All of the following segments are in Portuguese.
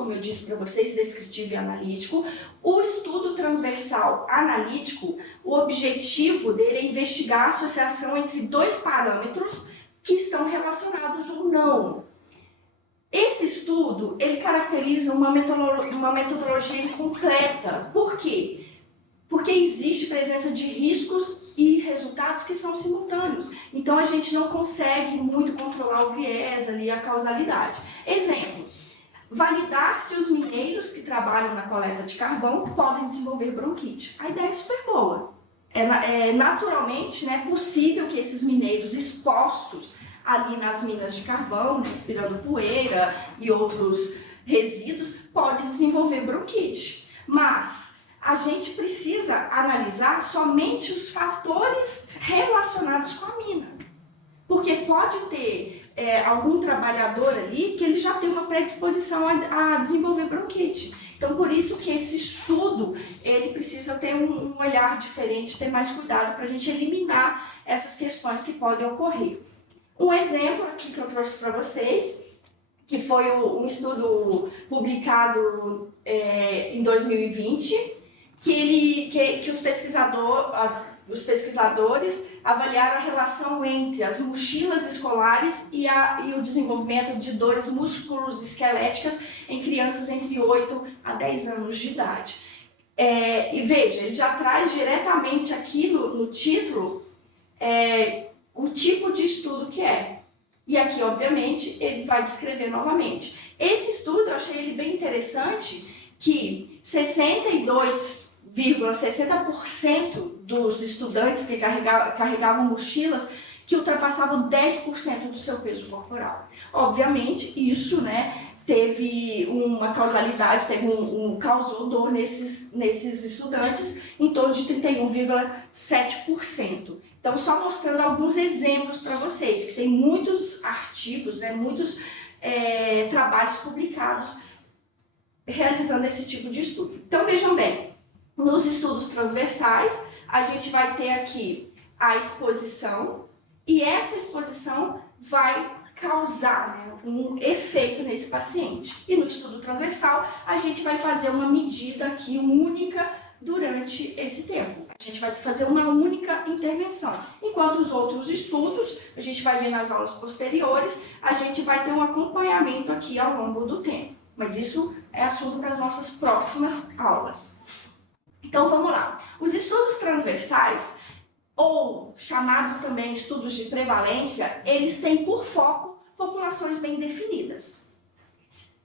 como eu disse para vocês, descritivo e analítico. O estudo transversal analítico, o objetivo dele é investigar a associação entre dois parâmetros que estão relacionados ou não. Esse estudo, ele caracteriza uma metodologia incompleta. Por quê? Porque existe presença de riscos e resultados que são simultâneos. Então, a gente não consegue muito controlar o viés ali, a causalidade. Exemplo, validar se os mineiros que trabalham na coleta de carvão podem desenvolver bronquite. A ideia é super boa. Naturalmente, né, possível que esses mineiros expostos ali nas minas de carvão, respirando poeira e outros resíduos, podem desenvolver bronquite. Mas a gente precisa analisar somente os fatores relacionados com a mina. Porque pode ter algum trabalhador ali que ele já tem uma predisposição a desenvolver bronquite. Então, por isso que esse estudo, ele precisa ter um olhar diferente, ter mais cuidado para a gente eliminar essas questões que podem ocorrer. Um exemplo aqui que eu trouxe para vocês, que foi um estudo publicado em 2020, que os pesquisadores avaliaram a relação entre as mochilas escolares e o desenvolvimento de dores musculoesqueléticas em crianças entre 8 a 10 anos de idade. E veja, ele já traz diretamente aqui no título o tipo de estudo que é. E aqui, obviamente, ele vai descrever novamente. Esse estudo, eu achei ele bem interessante, que 60% dos estudantes que carregavam mochilas que ultrapassavam 10% do seu peso corporal. Obviamente, isso, né, teve uma causalidade, causou dor nesses estudantes em torno de 31,7%. Então, só mostrando alguns exemplos para vocês, que tem muitos artigos, né, muitos trabalhos publicados realizando esse tipo de estudo. Então, vejam bem, nos estudos transversais, a gente vai ter aqui a exposição, e essa exposição vai causar, né, um efeito nesse paciente. E no estudo transversal, a gente vai fazer uma medida aqui única durante esse tempo. A gente vai fazer uma única intervenção. Enquanto os outros estudos, a gente vai ver nas aulas posteriores, a gente vai ter um acompanhamento aqui ao longo do tempo. Mas isso é assunto para as nossas próximas aulas. Então, vamos lá. Os estudos transversais, ou chamados também estudos de prevalência, eles têm por foco populações bem definidas.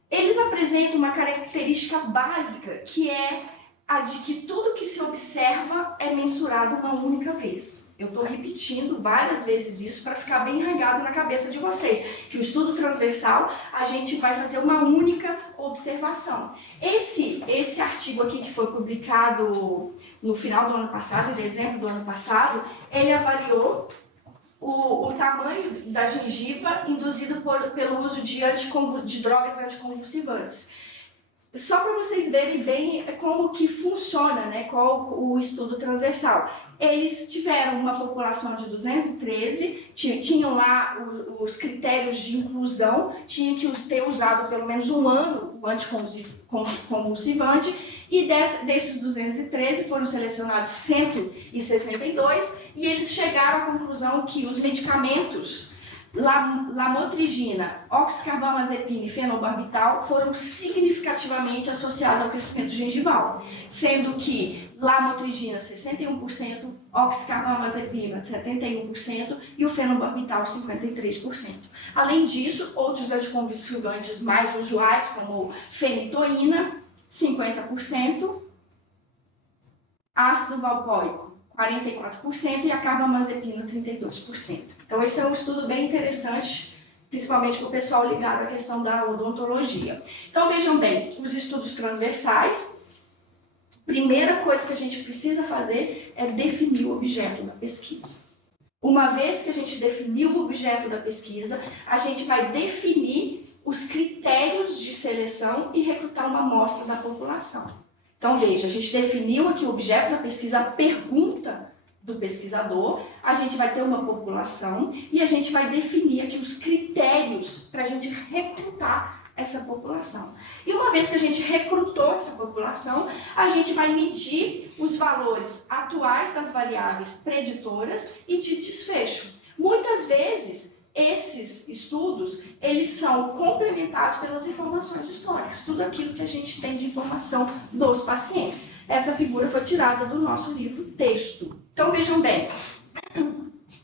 Eles apresentam uma característica básica, que é a de que tudo que se observa é mensurado uma única vez. Eu estou repetindo várias vezes isso para ficar bem arraigado na cabeça de vocês, que o estudo transversal a gente vai fazer uma única observação. Esse artigo aqui que foi publicado no final do ano passado, em dezembro do ano passado, ele avaliou o tamanho da gengiva induzido pelo uso de drogas anticonvulsivantes. Só para vocês verem bem como que funciona, né, qual o estudo transversal. Eles tiveram uma população de 213, tinham lá os critérios de inclusão, tinha que ter usado pelo menos um ano o anticonvulsivante, e desses 213 foram selecionados 162, e eles chegaram à conclusão que os medicamentos lamotrigina, oxcarbamazepina e fenobarbital foram significativamente associados ao crescimento gengival, sendo que lamotrigina 61%, oxcarbamazepina 71% e o fenobarbital 53%. Além disso, outros anticonvulsivantes mais usuais, como fenitoína, 50%, ácido valpóico, 44% e a carbamazepina, 32%. Então, esse é um estudo bem interessante, principalmente para o pessoal ligado à questão da odontologia. Então, vejam bem, os estudos transversais, primeira coisa que a gente precisa fazer é definir o objeto da pesquisa. Uma vez que a gente definiu o objeto da pesquisa, a gente vai definir os critérios de seleção e recrutar uma amostra da população. Então, veja, a gente definiu aqui o objeto da pesquisa, a pergunta do pesquisador, a gente vai ter uma população e a gente vai definir aqui os critérios para a gente recrutar essa população. E uma vez que a gente recrutou essa população, a gente vai medir os valores atuais das variáveis preditoras e de desfecho. Muitas vezes, esses estudos, eles são complementados pelas informações históricas, tudo aquilo que a gente tem de informação dos pacientes. Essa figura foi tirada do nosso livro texto. Então, vejam bem,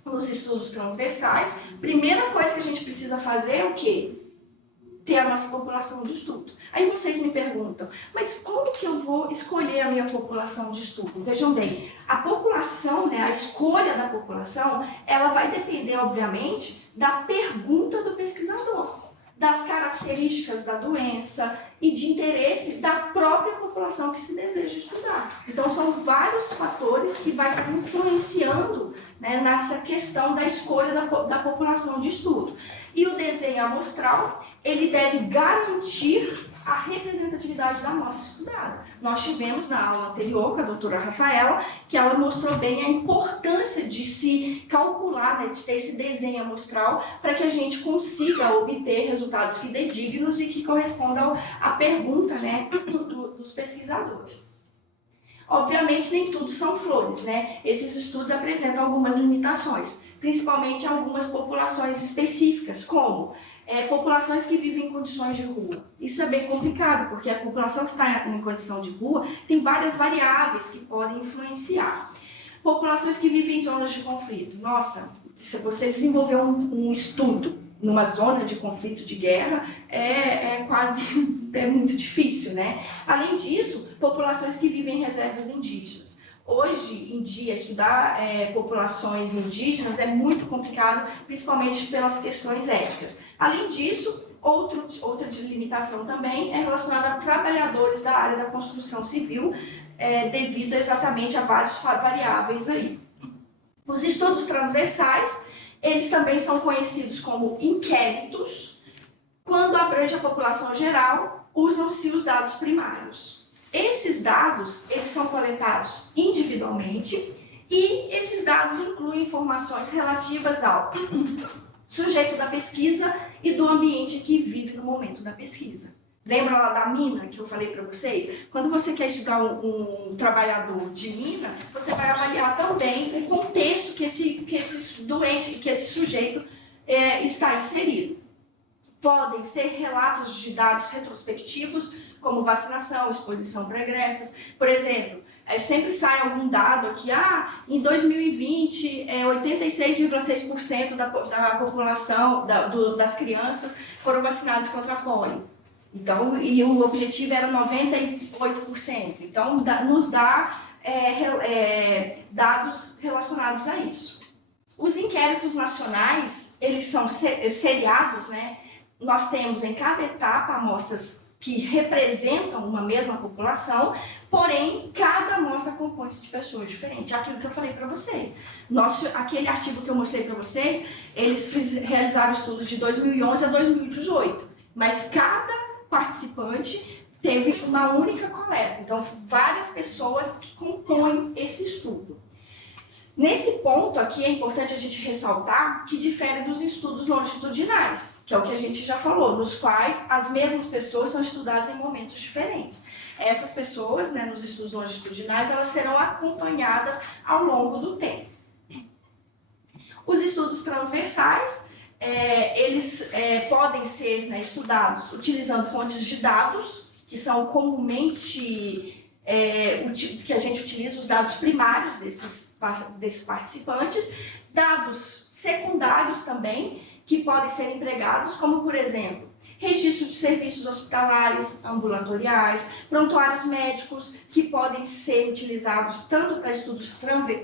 nos estudos transversais, primeira coisa que a gente precisa fazer é o quê? Ter a nossa população de estudo. Aí vocês me perguntam, mas como que eu vou escolher a minha população de estudo? Vejam bem, a população, né, a escolha da população, ela vai depender, obviamente, da pergunta do pesquisador, das características da doença e de interesse da própria população que se deseja estudar. Então, são vários fatores que vai influenciando, né, nessa questão da escolha da população de estudo. E o desenho amostral, ele deve garantir a representatividade da amostra estudada. Nós tivemos na aula anterior com a doutora Rafaela, que ela mostrou bem a importância de se calcular, né, de ter esse desenho amostral para que a gente consiga obter resultados fidedignos e que correspondam à pergunta, né, dos pesquisadores. Obviamente, nem tudo são flores, né? Esses estudos apresentam algumas limitações, principalmente em algumas populações específicas, como populações que vivem em condições de rua. Isso é bem complicado, porque a população que está em condição de rua tem várias variáveis que podem influenciar. Populações que vivem em zonas de conflito. Nossa, se você desenvolver um estudo numa zona de conflito, de guerra, é muito difícil, né? Além disso, populações que vivem em reservas indígenas. Hoje em dia, estudar populações indígenas é muito complicado, principalmente pelas questões éticas. Além disso, outra limitação também é relacionada a trabalhadores da área da construção civil, devido exatamente a várias variáveis aí. Os estudos transversais, eles também são conhecidos como inquéritos. Quando abrange a população geral, usam-se os dados primários. Esses dados, eles são coletados individualmente e esses dados incluem informações relativas ao sujeito da pesquisa e do ambiente que vive no momento da pesquisa. Lembra lá da mina que eu falei para vocês? Quando você quer estudar um trabalhador de mina, você vai avaliar também o contexto que esse sujeito está inserido. Podem ser relatos de dados retrospectivos, como vacinação, exposição pregressas. Por exemplo, sempre sai algum dado aqui, em 2020, 86,6% da população, das crianças foram vacinadas contra a polio. Então, e o objetivo era 98%. Então, nos dá dados relacionados a isso. Os inquéritos nacionais, eles são seriados, né? Nós temos em cada etapa amostras que representam uma mesma população, porém, cada amostra compõe-se de pessoas diferentes. Aquilo que eu falei para vocês. Aquele artigo que eu mostrei para vocês, eles realizaram estudos de 2011 a 2018, mas cada participante teve uma única coleta. Então, várias pessoas que compõem esse estudo. Nesse ponto aqui é importante a gente ressaltar que difere dos estudos longitudinais, que é o que a gente já falou, nos quais as mesmas pessoas são estudadas em momentos diferentes. Essas pessoas, né, nos estudos longitudinais, elas serão acompanhadas ao longo do tempo. Os estudos transversais, eles podem ser, né, estudados utilizando fontes de dados, que são comumente que a gente utiliza os dados primários desses participantes, dados secundários também, que podem ser empregados, como, por exemplo, registro de serviços hospitalares, ambulatoriais, prontuários médicos, que podem ser utilizados tanto para estudos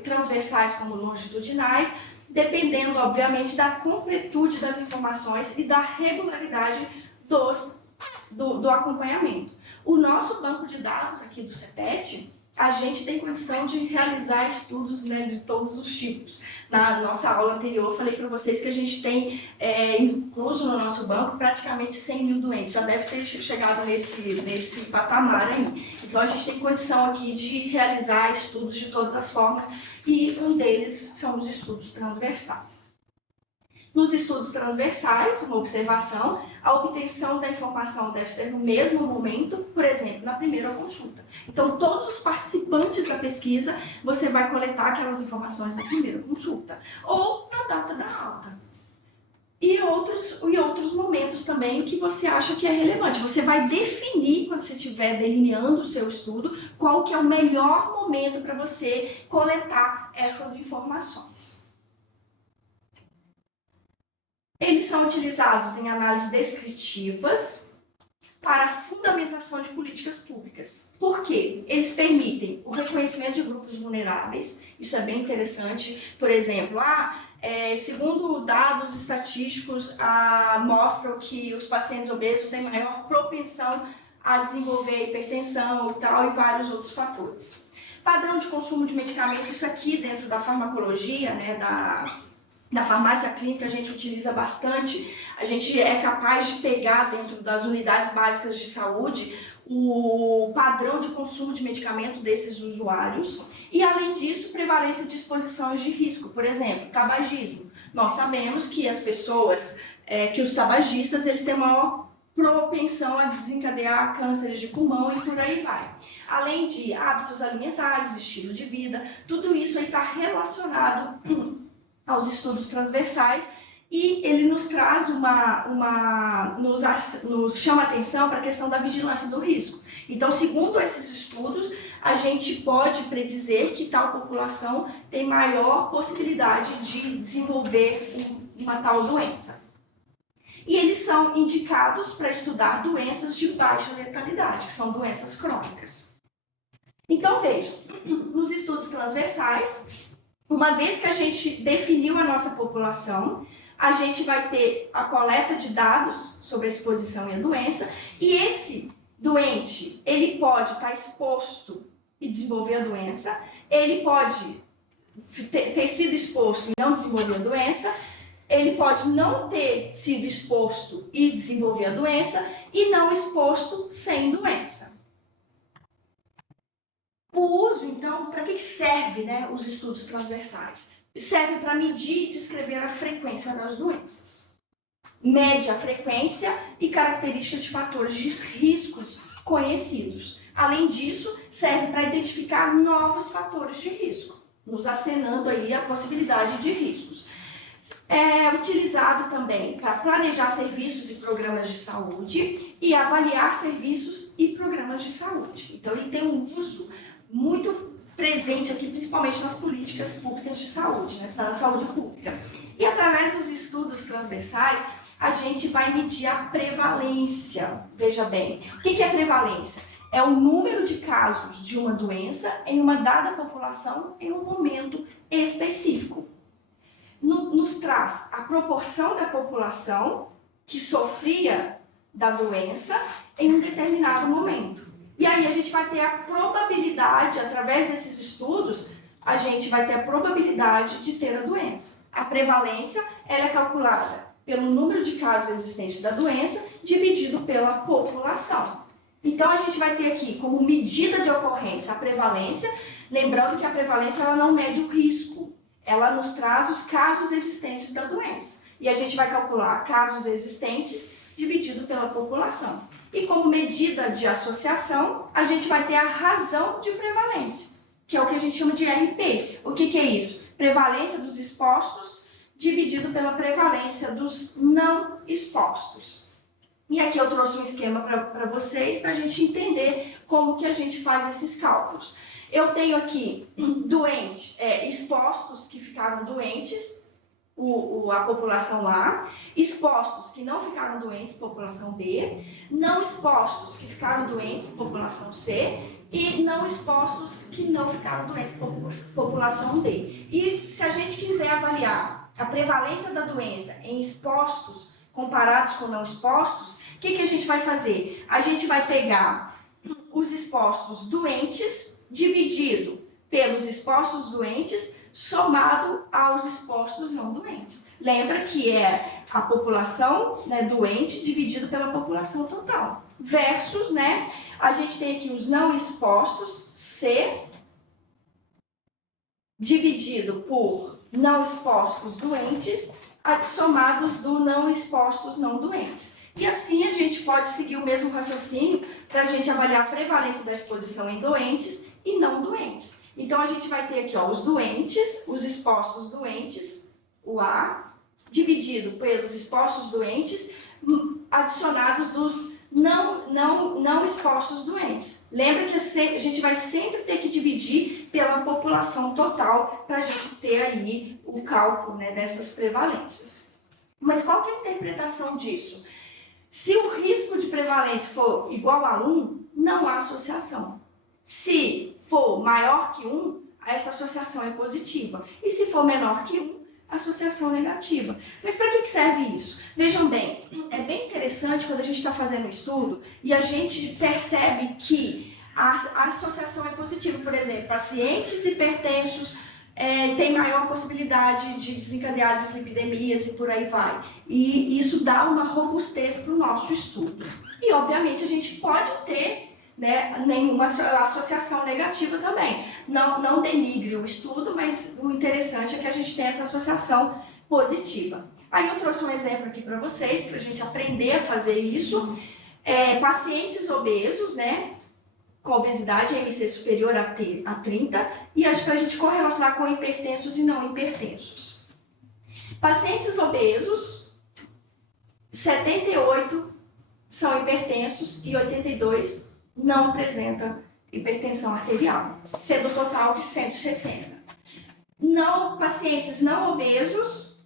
transversais como longitudinais, dependendo, obviamente, da completude das informações e da regularidade do acompanhamento. O nosso banco de dados aqui do CEPET, a gente tem condição de realizar estudos, né, de todos os tipos. Na nossa aula anterior, eu falei para vocês que a gente tem incluso no nosso banco praticamente 100 mil doentes. Já deve ter chegado nesse patamar aí. Então, a gente tem condição aqui de realizar estudos de todas as formas e um deles são os estudos transversais. Nos estudos transversais, uma observação, a obtenção da informação deve ser no mesmo momento, por exemplo, na primeira consulta. Então, todos os participantes da pesquisa, você vai coletar aquelas informações na primeira consulta, ou na data da alta. E outros momentos também que você acha que é relevante. Você vai definir, quando você estiver delineando o seu estudo, qual que é o melhor momento para você coletar essas informações. Eles são utilizados em análises descritivas para fundamentação de políticas públicas. Por quê? Eles permitem o reconhecimento de grupos vulneráveis, isso é bem interessante. Por exemplo, segundo dados estatísticos, mostram que os pacientes obesos têm maior propensão a desenvolver hipertensão e tal, e vários outros fatores. Padrão de consumo de medicamentos, isso aqui dentro da farmacologia, né, da farmácia clínica a gente utiliza bastante, a gente é capaz de pegar dentro das unidades básicas de saúde o padrão de consumo de medicamento desses usuários e, além disso, prevalência de exposições de risco, por exemplo, tabagismo. Nós sabemos que as pessoas, que os tabagistas, eles têm maior propensão a desencadear cânceres de pulmão e por aí vai. Além de hábitos alimentares, estilo de vida, tudo isso está relacionado aos estudos transversais e ele nos traz nos chama atenção para a questão da vigilância do risco. Então, segundo esses estudos, a gente pode predizer que tal população tem maior possibilidade de desenvolver uma tal doença. E eles são indicados para estudar doenças de baixa letalidade, que são doenças crônicas. Então, vejam, nos estudos transversais, uma vez que a gente definiu a nossa população, a gente vai ter a coleta de dados sobre a exposição e a doença, e esse doente, ele pode estar exposto e desenvolver a doença, ele pode ter sido exposto e não desenvolver a doença, ele pode não ter sido exposto e desenvolver a doença, e não exposto sem doença. O uso, então, para que serve, né, os estudos transversais? Serve para medir e descrever a frequência das doenças. Mede a frequência e características de fatores de riscos conhecidos. Além disso, serve para identificar novos fatores de risco, nos acenando aí a possibilidade de riscos. É utilizado também para planejar serviços e programas de saúde e avaliar serviços e programas de saúde. Então, ele tem um uso muito presente aqui, principalmente nas políticas públicas de saúde, né, na saúde pública. E através dos estudos transversais, a gente vai medir a prevalência. Veja bem, o que é prevalência? É o número de casos de uma doença em uma dada população em um momento específico. Nos traz a proporção da população que sofria da doença em um determinado momento. E aí a gente vai ter a probabilidade, através desses estudos, a gente vai ter a probabilidade de ter a doença. A prevalência, ela é calculada pelo número de casos existentes da doença dividido pela população. Então a gente vai ter aqui como medida de ocorrência a prevalência, lembrando que a prevalência ela não mede o risco, ela nos traz os casos existentes da doença. E a gente vai calcular casos existentes dividido pela população. E como medida de associação, a gente vai ter a razão de prevalência, que é o que a gente chama de RP. O que é isso? Prevalência dos expostos dividido pela prevalência dos não expostos. E aqui eu trouxe um esquema para vocês, para a gente entender como que a gente faz esses cálculos. Eu tenho aqui expostos que ficaram doentes, a população A, expostos que não ficaram doentes, população B, não expostos que ficaram doentes, população C, e não expostos que não ficaram doentes, população D. E se a gente quiser avaliar a prevalência da doença em expostos comparados com não expostos, o que a gente vai fazer? A gente vai pegar os expostos doentes dividido pelos expostos doentes somado aos expostos não doentes. Lembra que é a população, né, doente dividido pela população total. Versus, né, a gente tem aqui os não expostos, C, dividido por não expostos doentes, somados do não expostos não doentes. E assim a gente pode seguir o mesmo raciocínio para a gente avaliar a prevalência da exposição em doentes e não doentes. Então a gente vai ter aqui ó, os doentes, os expostos doentes, o A, dividido pelos expostos doentes, adicionados dos não expostos doentes. Lembra que a gente vai sempre ter que dividir pela população total para a gente ter aí o cálculo, né, dessas prevalências. Mas qual que é a interpretação disso? Se o risco de prevalência for igual a 1, não há associação. Se for maior que 1, essa associação é positiva. E se for menor que 1, associação negativa. Mas para que serve isso? Vejam bem, é bem interessante quando a gente está fazendo um estudo e a gente percebe que a associação é positiva. Por exemplo, pacientes hipertensos têm maior possibilidade de desencadear dislipidemias e por aí vai. E isso dá uma robustez para o nosso estudo. E, obviamente, a gente pode ter nenhuma associação negativa também. Não denigre o estudo, mas o interessante é que a gente tem essa associação positiva. Aí eu trouxe um exemplo aqui para vocês, para a gente aprender a fazer isso. Pacientes obesos, né, com obesidade MC superior a 30, e para a gente correlacionar com hipertensos e não hipertensos. Pacientes obesos, 78 são hipertensos e 82 não apresenta hipertensão arterial, sendo o total de 160. Pacientes não obesos,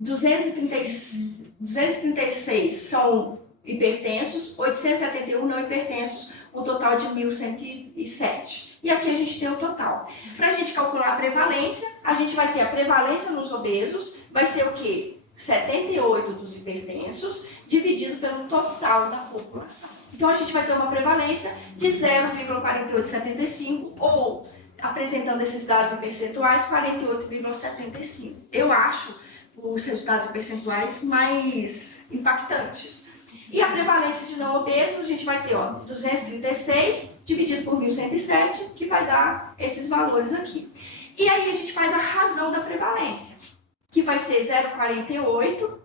236 são hipertensos, 871 não hipertensos, um total de 1.107. E aqui a gente tem o total. Para a gente calcular a prevalência, a gente vai ter a prevalência nos obesos, vai ser o quê? 78 dos hipertensos, dividido pelo total da população. Então, a gente vai ter uma prevalência de 0,4875, ou, apresentando esses dados em percentuais, 48,75. Eu acho os resultados em percentuais mais impactantes. E a prevalência de não obesos, a gente vai ter 236 dividido por 1.107, que vai dar esses valores aqui. E aí a gente faz a razão da prevalência, que vai ser 0,48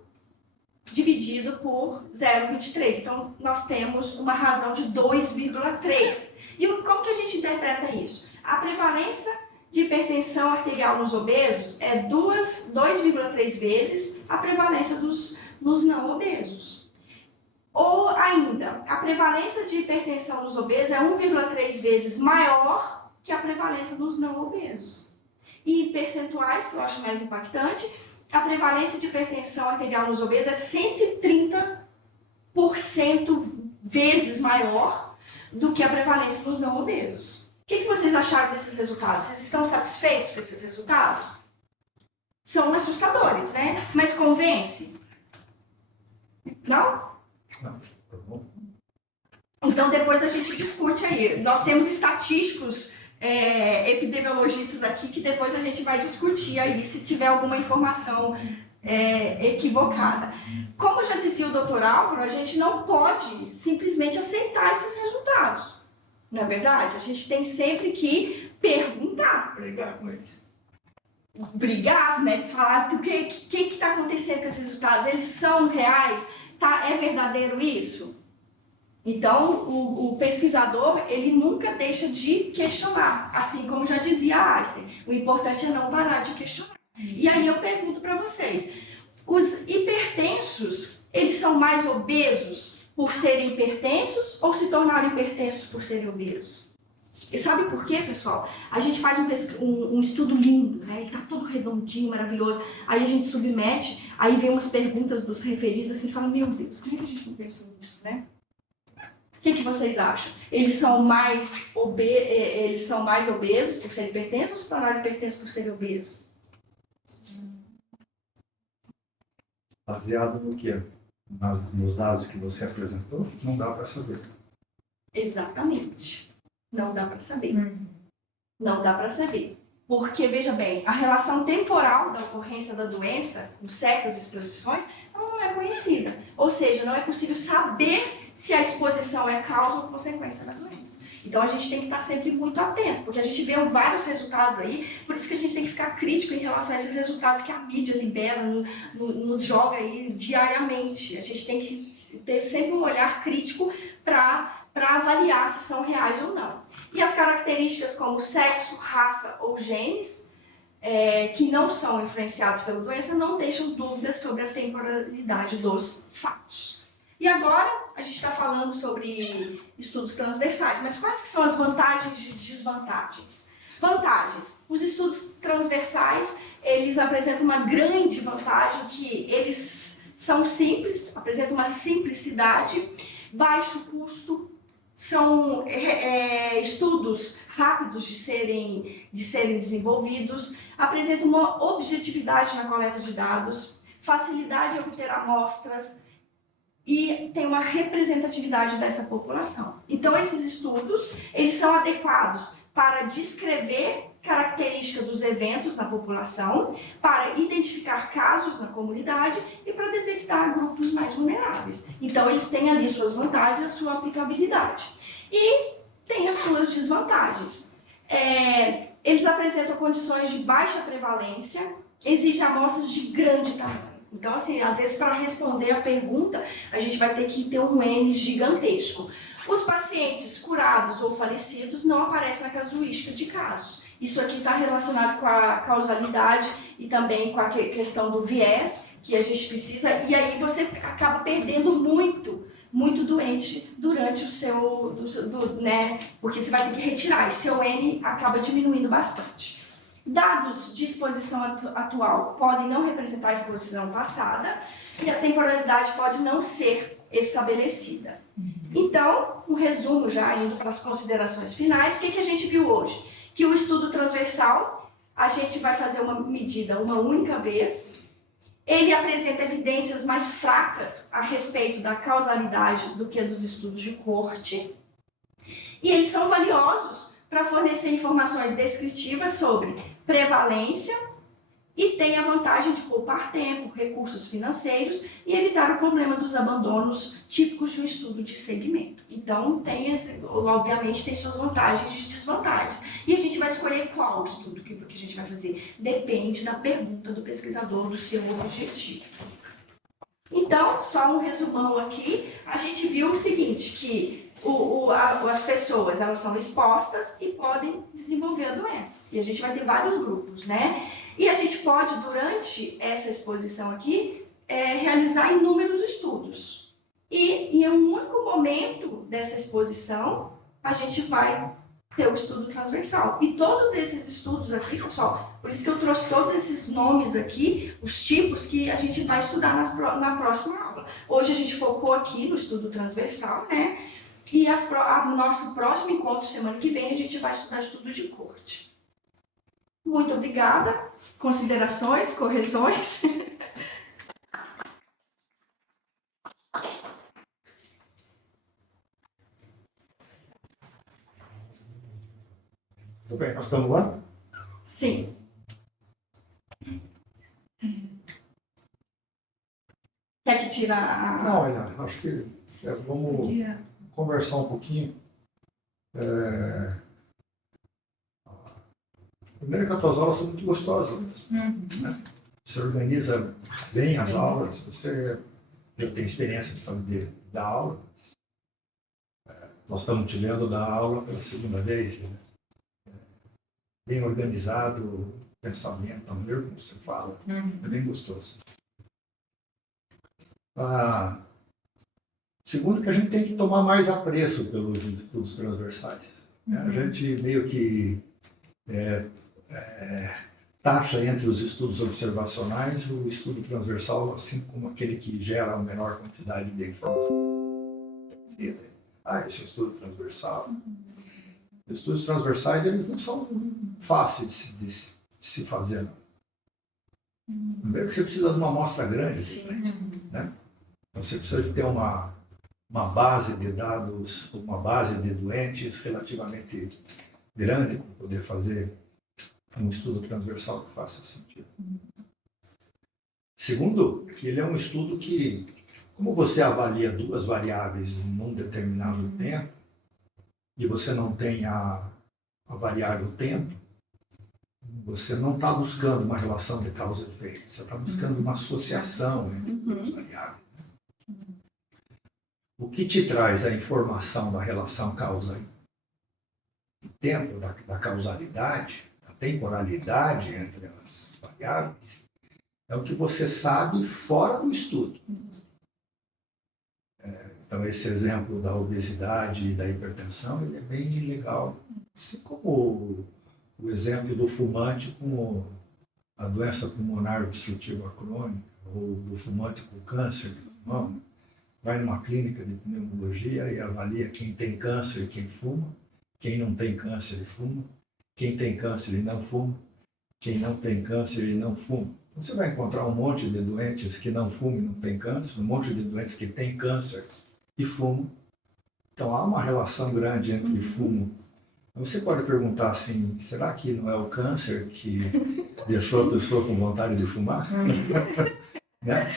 dividido por 0,23. Então, nós temos uma razão de 2,3. E como que a gente interpreta isso? A prevalência de hipertensão arterial nos obesos é 2,3 vezes a prevalência nos não obesos. Ou ainda, a prevalência de hipertensão nos obesos é 1,3 vezes maior que a prevalência nos não obesos. E em percentuais, que eu acho mais impactante, a prevalência de hipertensão arterial nos obesos é 130% vezes maior do que a prevalência nos não obesos. O que vocês acharam desses resultados? Vocês estão satisfeitos com esses resultados? São assustadores, né? Mas convence? Não? Não. Então depois a gente discute aí. Nós temos estatísticos epidemiologistas aqui que depois a gente vai discutir aí se tiver alguma informação equivocada. Como já dizia o Dr. Álvaro, a gente não pode simplesmente aceitar esses resultados. Não é verdade? A gente tem sempre que perguntar. Brigar com eles. Brigar, né? Falar o que está acontecendo com esses resultados. Eles são reais? É verdadeiro isso? Então, o pesquisador, ele nunca deixa de questionar, assim como já dizia Einstein, o importante é não parar de questionar. E aí eu pergunto para vocês, os hipertensos, eles são mais obesos por serem hipertensos ou se tornaram hipertensos por serem obesos? E sabe por quê, pessoal? A gente faz um estudo lindo, né? Ele tá todo redondinho, maravilhoso. Aí a gente submete, aí vem umas perguntas dos referidos, assim, fala, meu Deus, como é que a gente não pensou nisso, né? O que vocês acham? Eles são mais obesos por serem hipertensos ou se tornaram hipertensos por serem obesos? Baseado no que? Nos dados que você apresentou, não dá para saber. Exatamente. Não dá para saber. Não dá para saber. Porque, veja bem, a relação temporal da ocorrência da doença com certas exposições não é conhecida. Ou seja, não é possível saber se a exposição é causa ou consequência da doença. Então a gente tem que estar sempre muito atento, porque a gente vê vários resultados aí, por isso que a gente tem que ficar crítico em relação a esses resultados que a mídia libera, nos joga aí diariamente. A gente tem que ter sempre um olhar crítico para avaliar se são reais ou não. E as características como sexo, raça ou genes, que não são influenciados pela doença, não deixam dúvidas sobre a temporalidade dos fatos. E agora, a gente está falando sobre estudos transversais, mas quais que são as vantagens e desvantagens? Vantagens. Os estudos transversais, eles apresentam uma grande vantagem, que eles são simples, apresentam uma simplicidade, baixo custo, são estudos rápidos de serem desenvolvidos, apresentam uma objetividade na coleta de dados, facilidade em obter amostras e tem uma representatividade dessa população. Então, esses estudos, eles são adequados para descrever características dos eventos na população, para identificar casos na comunidade e para detectar grupos mais vulneráveis. Então, eles têm ali suas vantagens e a sua aplicabilidade. E tem as suas desvantagens. Eles apresentam condições de baixa prevalência, exigem amostras de grande tamanho. Então, assim, às vezes, para responder a pergunta, a gente vai ter que ter um N gigantesco. Os pacientes curados ou falecidos não aparecem na casuística de casos. Isso aqui está relacionado com a causalidade e também com a questão do viés que a gente precisa. E aí você acaba perdendo muito doente durante o seu, né? Porque você vai ter que retirar e seu N acaba diminuindo bastante. Dados de exposição atual podem não representar a exposição passada e a temporalidade pode não ser estabelecida. Então, um resumo já, indo para as considerações finais, o que a gente viu hoje? Que o estudo transversal, a gente vai fazer uma medida uma única vez, ele apresenta evidências mais fracas a respeito da causalidade do que dos estudos de coorte, e eles são valiosos para fornecer informações descritivas sobre prevalência e tem a vantagem de poupar tempo, recursos financeiros e evitar o problema dos abandonos típicos de um estudo de segmento. Então, obviamente, tem suas vantagens e desvantagens. E a gente vai escolher qual estudo que a gente vai fazer. Depende da pergunta do pesquisador, do seu objetivo. Então, só um resumão aqui, a gente viu o seguinte, que as pessoas, elas são expostas e podem desenvolver a doença. E a gente vai ter vários grupos, né? E a gente pode, durante essa exposição aqui, realizar inúmeros estudos. E em um único momento dessa exposição, a gente vai ter o estudo transversal. E todos esses estudos aqui, pessoal, por isso que eu trouxe todos esses nomes aqui, os tipos que a gente vai estudar na próxima aula. Hoje a gente focou aqui no estudo transversal, né? E no nosso próximo encontro, semana que vem, a gente vai estudar estudo de coorte. Muito obrigada. Considerações, correções? Tudo bem, nós estamos lá? Sim. Quer que tire a... Não, ainda. Acho que vamos conversar um pouquinho. Primeiro que as tuas aulas são muito gostosas. Né? Você organiza bem as aulas, você já tem experiência de dar aula. Nós estamos te vendo dar aula pela segunda vez. Né? Bem organizado, o pensamento, a maneira como você fala, é bem gostoso. Segundo, que a gente tem que tomar mais apreço pelos estudos transversais. A gente meio que taxa entre os estudos observacionais o estudo transversal, assim como aquele que gera a menor quantidade de informação. Esse é o estudo transversal. Os estudos transversais, eles não são fáceis de se fazer. Primeiro que você precisa de uma amostra grande, né? Então você precisa de ter uma base de dados, uma base de doentes relativamente grande para poder fazer um estudo transversal que faça sentido. Segundo, que ele é um estudo que, como você avalia duas variáveis num determinado tempo, e você não tem a variável tempo, você não está buscando uma relação de causa e efeito, você está buscando uma associação entre as variáveis. O que te traz a informação da relação causa e tempo, da causalidade, da temporalidade entre as variáveis, é o que você sabe fora do estudo. Então, esse exemplo da obesidade e da hipertensão, ele é bem legal. Assim como o exemplo do fumante com a doença pulmonar obstrutiva crônica, ou do fumante com câncer de pulmão, vai numa clínica de pneumologia e avalia quem tem câncer e quem fuma, quem não tem câncer e fuma, quem tem câncer e não fuma, quem não tem câncer e não fuma. Você vai encontrar um monte de doentes que não fumam e não têm câncer, um monte de doentes que têm câncer e fumam. Então há uma relação grande entre fumo. Você pode perguntar assim, será que não é o câncer que deixou a pessoa com vontade de fumar? Né?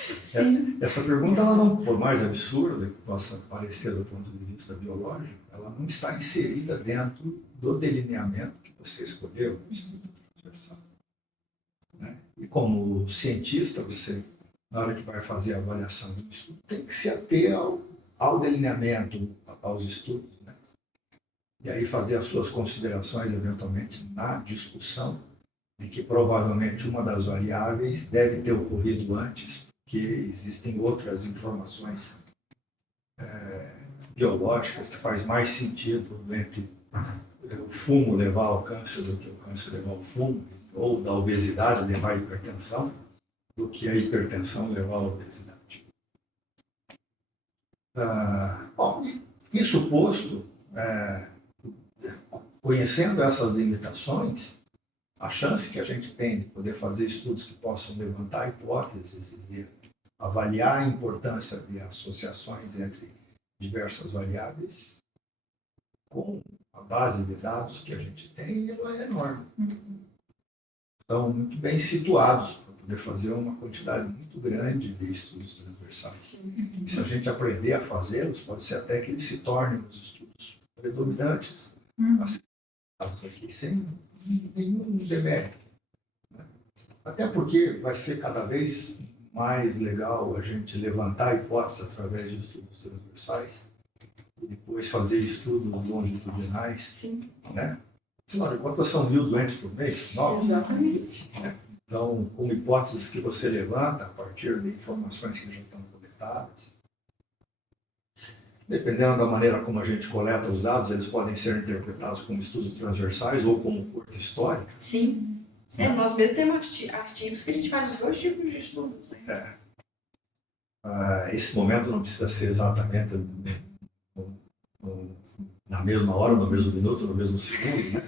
Essa pergunta, ela não, por mais absurda que possa parecer do ponto de vista biológico, ela não está inserida dentro do delineamento que você escolheu no estudo transversal. Né? E como cientista, você, na hora que vai fazer a avaliação do estudo, tem que se ater ao delineamento, aos estudos, né? E aí fazer as suas considerações, eventualmente, na discussão, de que provavelmente uma das variáveis deve ter ocorrido antes, que existem outras informações biológicas que faz mais sentido entre o fumo levar ao câncer do que o câncer levar ao fumo, ou da obesidade levar à hipertensão, do que a hipertensão levar à obesidade. Bom, isso posto, conhecendo essas limitações, a chance que a gente tem de poder fazer estudos que possam levantar hipóteses e avaliar a importância de associações entre diversas variáveis, com a base de dados que a gente tem, ela é enorme. Estão muito bem situados para poder fazer uma quantidade muito grande de estudos transversais. E se a gente aprender a fazê-los, pode ser até que eles se tornem os estudos predominantes aqui, sem nenhum demérito. Né? Até porque vai ser cada vez mais legal a gente levantar hipóteses através de estudos transversais e depois fazer estudos longitudinais. Sim. Né? Afinal de contas, são 1.000 doentes por mês, 9. Exatamente. Né? Então, com hipóteses que você levanta a partir de informações que já estão coletadas, dependendo da maneira como a gente coleta os dados, eles podem ser interpretados como estudos transversais ou como corte histórica. Sim. Nós mesmos temos artigos que a gente faz os dois tipos de estudos. Né? Esse momento não precisa ser exatamente na mesma hora, no mesmo minuto, no mesmo segundo, né?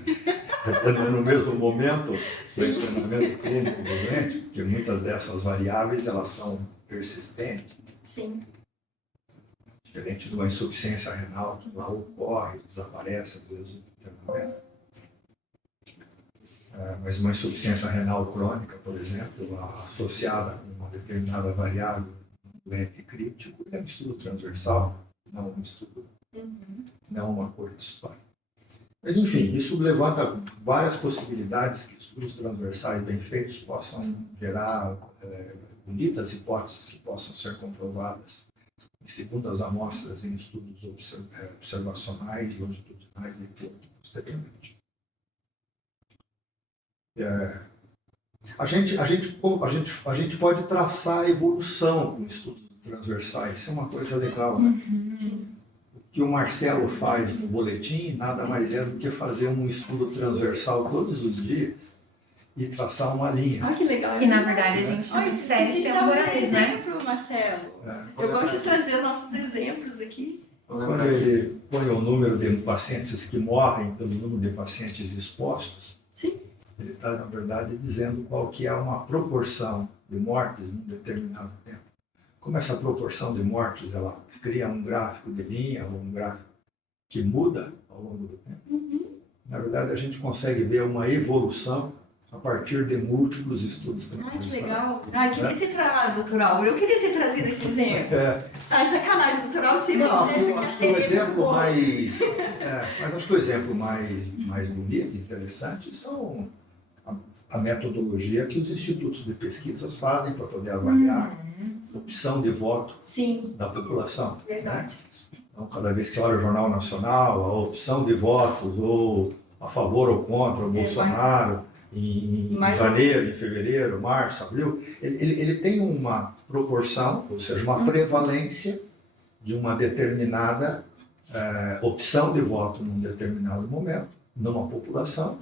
No mesmo momento do internamento clínico do doente, porque muitas dessas variáveis elas são persistentes. Sim. Diferente de uma insuficiência renal que lá ocorre, desaparece às vezes o internamento. Mas uma insuficiência renal crônica, por exemplo, associada com uma determinada variável doente crítico, é um estudo transversal, não um estudo, não uma corte histórica. Mas, enfim, isso levanta várias possibilidades que estudos transversais bem feitos possam gerar bonitas hipóteses que possam ser comprovadas em segundas amostras em estudos observacionais, longitudinais e posteriormente. A gente pode traçar a evolução com estudos transversais, isso é uma coisa legal. Né? O que o Marcelo faz no boletim nada mais é do que fazer um estudo transversal todos os dias e traçar uma linha. Olha que legal. Que na verdade a gente não esqueci de dar um exemplo, Marcelo. Eu gosto de trazer trazer nossos exemplos aqui. Quando ele põe o número de pacientes que morrem pelo número de pacientes expostos, Sim. ele está, na verdade, dizendo qual que é uma proporção de mortes em um determinado tempo. Como essa proporção de mortes, ela cria um gráfico de linha ou um gráfico que muda ao longo do tempo. Na verdade, a gente consegue ver uma evolução a partir de múltiplos estudos Ai, que transversais. legal. Ai, queria ter trazido, doutoral. Eu queria ter trazido esse exemplo. Ai, sacanagem, doutoral. Você Não, me acho fecha que que a o cereja do exemplo bolo. mais. Mas acho que o exemplo mais bonito e interessante são a metodologia que os institutos de pesquisas fazem para poder avaliar a opção de voto Sim, da população. Né? verdade. Então, cada vez que você olha o Jornal Nacional, a opção de votos, ou a favor ou contra o Bolsonaro, em Mais janeiro, em fevereiro, março, abril, ele tem uma proporção, ou seja, uma prevalência de uma determinada opção de voto num determinado momento, numa população,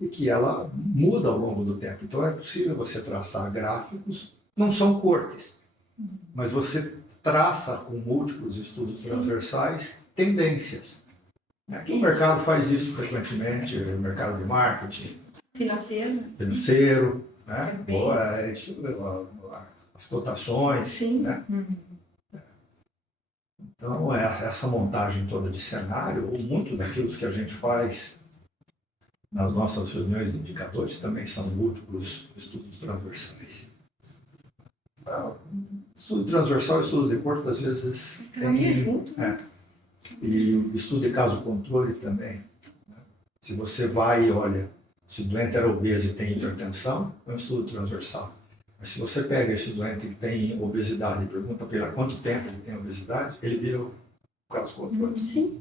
e que ela muda ao longo do tempo. Então é possível você traçar gráficos, não são cortes, mas você traça com múltiplos estudos transversais tendências. Aqui o mercado faz isso frequentemente, o mercado de marketing, Financeiro. financeiro, né? Também. As cotações. Sim. Né? Então, essa montagem toda de cenário, ou muito daquilo que a gente faz nas nossas reuniões de indicadores, também são múltiplos estudos transversais. Estudo transversal e estudo de corpo, às vezes, Caminha junto. E o estudo de caso-controle também. Né? Se você vai e olha, se o doente era obeso e tem hipertensão, é um estudo transversal. Mas se você pega esse doente que tem obesidade e pergunta para ele há quanto tempo ele tem obesidade, ele vira o caso-controle. Sim.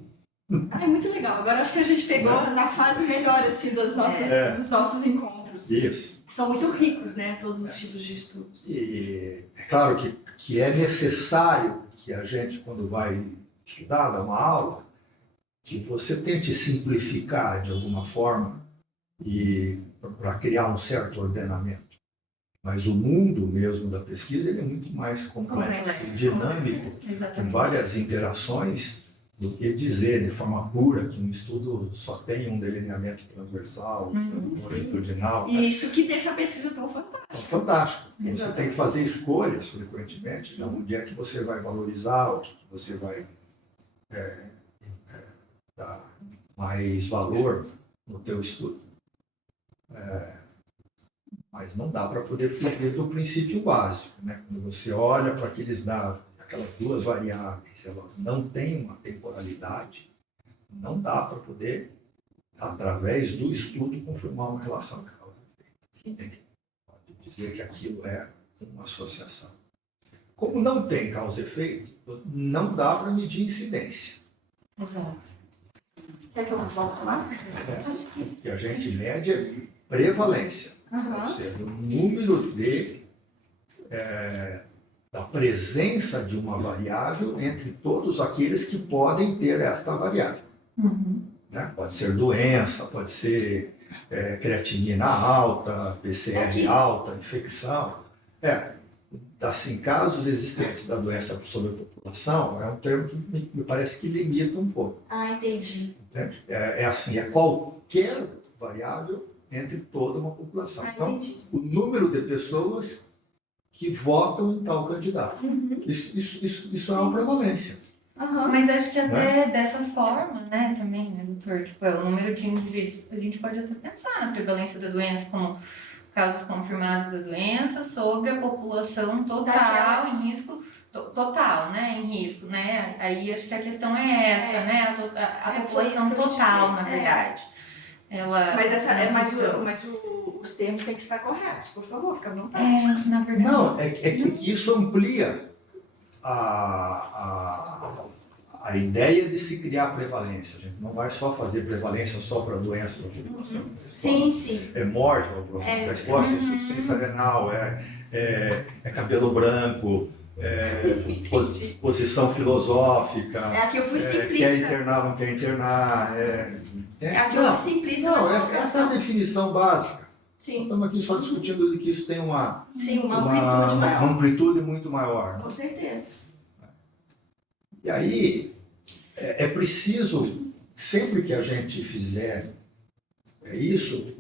Ai, muito legal. Agora acho que a gente pegou na fase melhor, assim, dos nossos encontros. Isso. São muito ricos, né? Todos os tipos de estudos. E é claro que é necessário que a gente, quando vai estudar, dar uma aula, que você tente simplificar de alguma forma e para criar um certo ordenamento. Mas o mundo mesmo da pesquisa ele é muito mais complexo, dinâmico, com Exatamente. várias interações, do que dizer de forma pura que um estudo só tem um delineamento transversal, longitudinal. E isso que deixa a pesquisa tão fantástica. Então, fantástico. Você Exatamente. tem que fazer escolhas frequentemente, né? Onde é que você vai valorizar, o que você vai dar mais valor no teu estudo. Mas não dá para poder fugir do princípio básico. Né? Quando você olha para aqueles dados, aquelas duas variáveis, elas não têm uma temporalidade, não dá para poder, através do estudo, confirmar uma relação de causa e efeito. Tem que dizer que aquilo é uma associação. Como não tem causa e efeito, não dá para medir incidência. Exato. Quer que eu volte lá? O que a gente mede é prevalência, ou seja, o número da presença de uma variável entre todos aqueles que podem ter esta variável. Né? Pode ser doença, pode ser creatinina alta, PCR alta, infecção. Assim, casos existentes da doença sobre a população é um termo que me parece que limita um pouco. Ah, entendi. Entende? Assim, é qualquer variável entre toda uma população. Ah, Então, entendi. o número de pessoas que votam em tal candidato. Isso é uma prevalência. Mas acho que até dessa forma, né, também, né, doutor? Tipo, o número de indivíduos, a gente pode até pensar na prevalência da doença como casos confirmados da doença sobre a população total em risco, total, né, em risco, né? Aí acho que a questão é essa, né? A população total, na verdade. Mas os termos têm que estar corretos, por favor, fica à vontade. Na verdade. Não, é que isso amplia a ideia de se criar prevalência. A gente não vai só fazer prevalência só para doença da população. Sim, sim. É morte da população, é escócia, é insuficiência renal, é cabelo branco, posição filosófica. Aqui eu fui Quer simplista. internar, não quer internar. Aqui eu fui simplista. Não, na essa é a colocação. definição básica. Nós Sim, estamos aqui só discutindo de que isso tem uma amplitude maior. amplitude muito maior. Com certeza. E aí, é preciso, sempre que a gente fizer isso,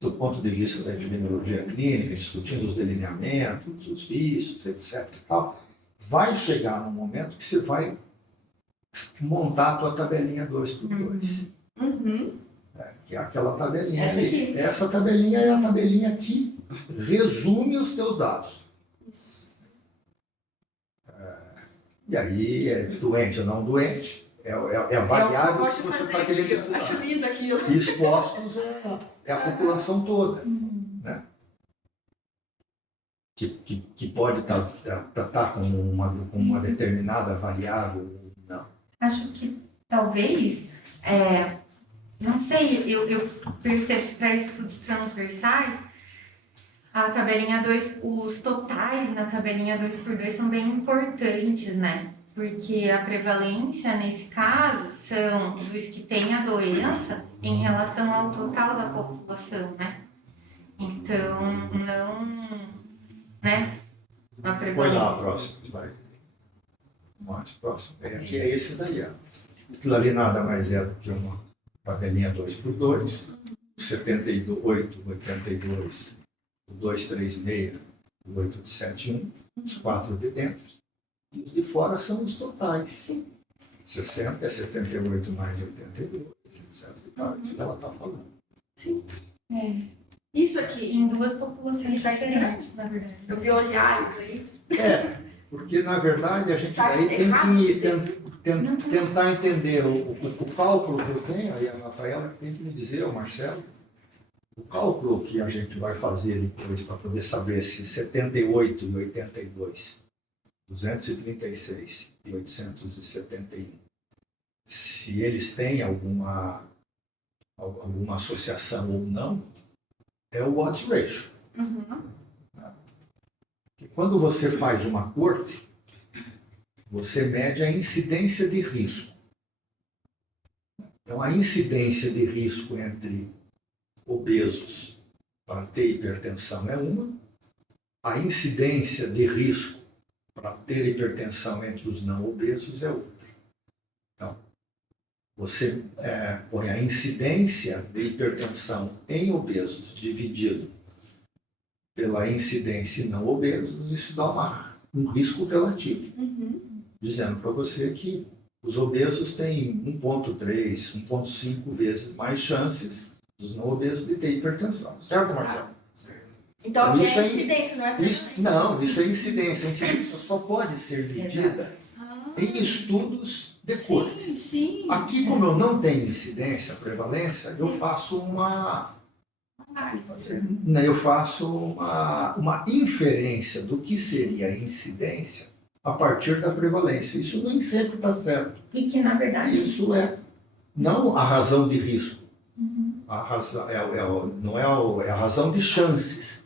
do ponto de vista da epidemiologia clínica, discutindo os delineamentos, os vícios, etc. e tal, vai chegar num momento que você vai montar a tua tabelinha 2x2. Que é aquela tabelinha Essa ali. aqui? Essa tabelinha é a tabelinha que resume os teus dados. Isso. E aí, é doente ou não doente, é a variável que você está querendo estudar. Acho lindo aquilo. E expostos é a população toda, né? Que pode estar com uma determinada variável. Não. Acho que talvez, não sei, eu percebo que para estudos transversais, a tabelinha 2, os totais na tabelinha 2x2 são bem importantes, né? Porque a prevalência, nesse caso, são dos que têm a doença em relação ao total da população, né? Então, não, né? A Põe prevalência. lá a próxima slide. Vamos próximo. Aqui é esse daí, ó. Aquilo ali nada mais é do que uma tabelinha 2x2, 78, 82, o 236, o 871, os 4 de dentro. E os de fora são os totais. 60 é 78 mais 82, etc. Isso que ela está falando. Isso aqui. Em duas populações Tá diferentes, na verdade. Eu vi olhares aí. Porque na verdade a gente Tá daí tem errado, que vocês- tentar entender o cálculo que eu tenho, aí a Rafaela tem que me dizer, o Marcelo, o cálculo que a gente vai fazer depois para poder saber se 78 e 82, 236 e 871, se eles têm alguma associação ou não, é o odds ratio. Que quando você faz uma corte, você mede a incidência de risco. Então, a incidência de risco entre obesos para ter hipertensão é uma, a incidência de risco para ter hipertensão entre os não obesos é outra. Então, você põe a incidência de hipertensão em obesos dividido pela incidência em não obesos, isso dá um risco relativo. Dizendo para você que os obesos têm 1,3, 1,5 vezes mais chances dos não obesos de ter hipertensão. Certo, Marcelo? Então aqui Isso é é incidência, não é prevalência. Não, isso é incidência. A incidência só pode ser medida em estudos de corte. Sim, sim. Aqui, como eu não tenho incidência, prevalência, eu Sim. faço uma Análise. eu faço uma inferência do que seria a incidência a partir da prevalência. Isso nem sempre está certo. E que, na verdade, Isso é não a razão de risco. A razão, é a razão de chances,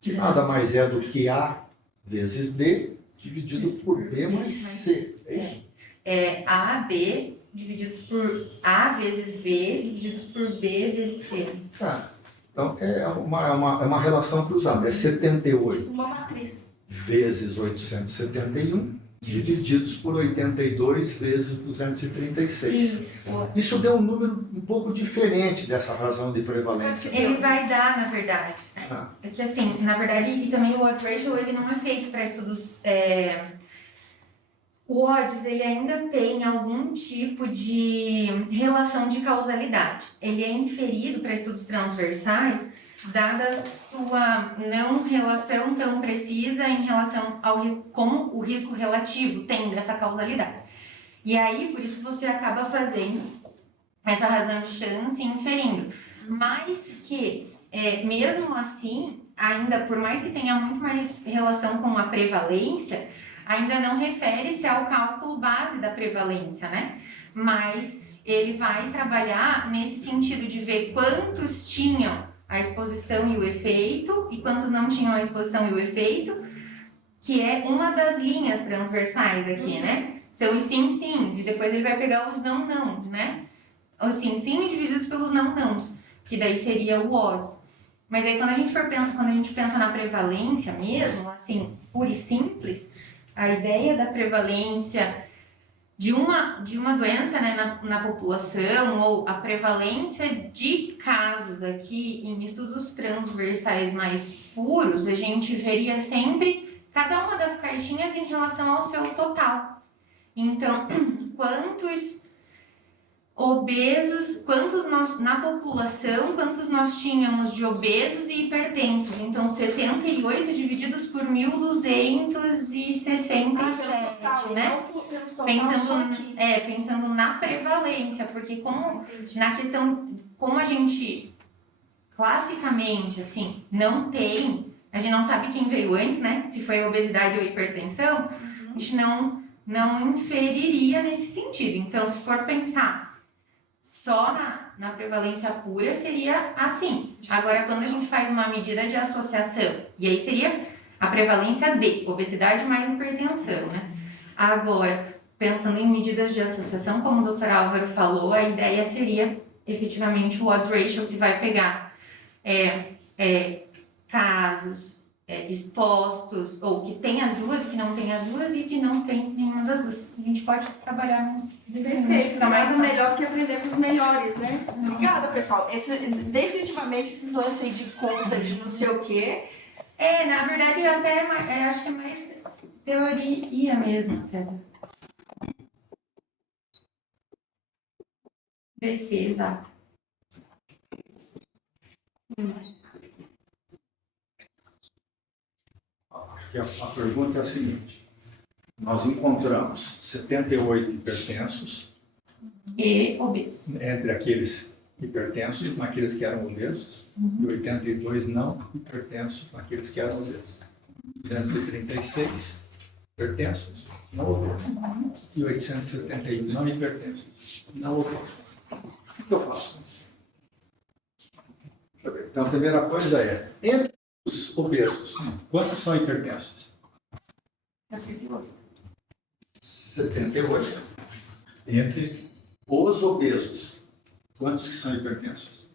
que nada mais é do que A vezes D dividido por B mais C. É isso? é A, B, divididos por A vezes B, divididos por B vezes C. Tá. Então, é uma relação cruzada. É 78 Uma matriz. vezes 871, divididos por 82 vezes 236. Isso. Isso deu um número um pouco diferente dessa razão de prevalência. Ele vai dar, na verdade. Ah, É que assim, na verdade, e também o odds ratio, ele não é feito para estudos... O odds, ele ainda tem algum tipo de relação de causalidade. Ele é inferido para estudos transversais, dada a sua não relação tão precisa em relação ao risco, como o risco relativo tem dessa causalidade. E aí, por isso, você acaba fazendo essa razão de chance e inferindo. Mas que, mesmo assim, ainda por mais que tenha muito mais relação com a prevalência, ainda não refere-se ao cálculo base da prevalência, né? Mas ele vai trabalhar nesse sentido de ver quantos tinham a exposição e o efeito e quantos não tinham a exposição e o efeito, que é uma das linhas transversais aqui, né? São os sim-sims, e depois ele vai pegar os não-não, né? Os sim-sims divididos pelos não-nãos, que daí seria o odds. Mas aí quando a gente pensa na prevalência mesmo, assim, pura e simples, a ideia da prevalência de uma doença, né, na população, ou a prevalência de casos aqui em estudos transversais mais puros, a gente veria sempre cada uma das caixinhas em relação ao seu total. Então, obesos, quantos nós, na população, quantos nós tínhamos de obesos e hipertensos. Então, 78 divididos por 1.267, né? Pensando na prevalência, porque como na questão, como a gente classicamente, assim, não tem, a gente não sabe quem veio antes, né? Se foi obesidade ou hipertensão, a gente não inferiria nesse sentido. Então, se for pensar só na prevalência pura, seria assim. Agora, quando a gente faz uma medida de associação, e aí seria a prevalência de obesidade mais hipertensão, né? Agora, pensando em medidas de associação, como o Dr. Álvaro falou, a ideia seria efetivamente o odds ratio, que vai pegar casos expostos, ou que tem as duas, que não tem as duas, e que não tem nenhuma das duas. A gente pode trabalhar Perfeito, fica mais melhor que aprender com os melhores, né? Obrigada, pessoal. Definitivamente esses lances aí de conta, de não sei o quê. Na verdade, eu até acho que é mais teoria mesmo. BC, exato. Acho que a pergunta é a seguinte. Nós encontramos 78 hipertensos. E obesos. Entre aqueles hipertensos naqueles que eram obesos, e 82 não hipertensos naqueles que eram obesos. 236 hipertensos não obesos. E 871 não hipertensos não obesos. O que eu faço? Então, a primeira coisa é, entre os obesos, quantos são hipertensos? 78. Entre os obesos, quantos que são hipertensos?